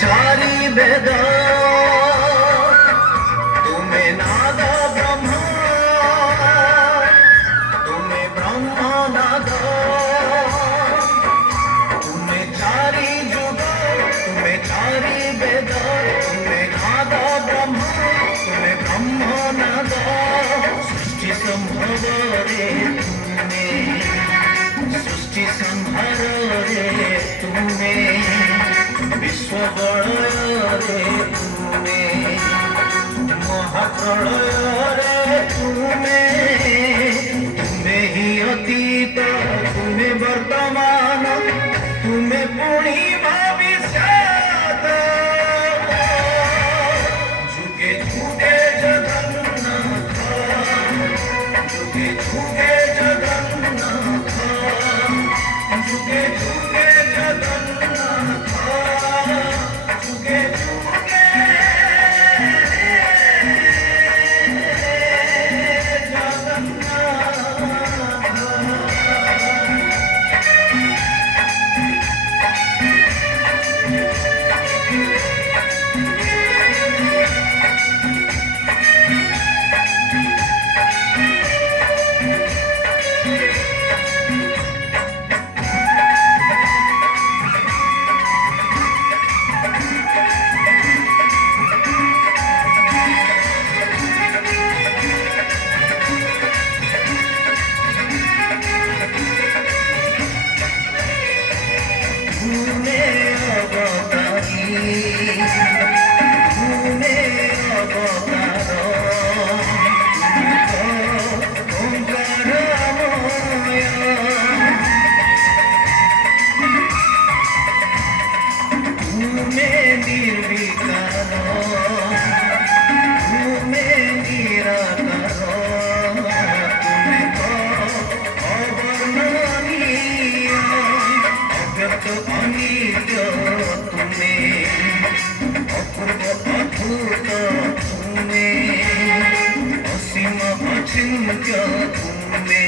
चारि वेद तुमे नाद ब्रह्म तुमे ब्रह्म नाद तुमे चारि जुग तुमे चारि वेद तुमे नाद ब्रह्म तुमे ब्रह्म नाद सृष्टि संभव रे तुमे सृष्टि संहार रे तुमे विश्व रे तुमे महाप्रलय रे तुमे तुमे ही अतीत तुमे वर्तमान तुमे पुणी भविष्यत जुगे जुगे जगन्नाथ जुगे जुगे जगन्नाथ जुगे जुगे जगन्नाथ जुगे जुगे तुमे असीम अचिंत्य तुमे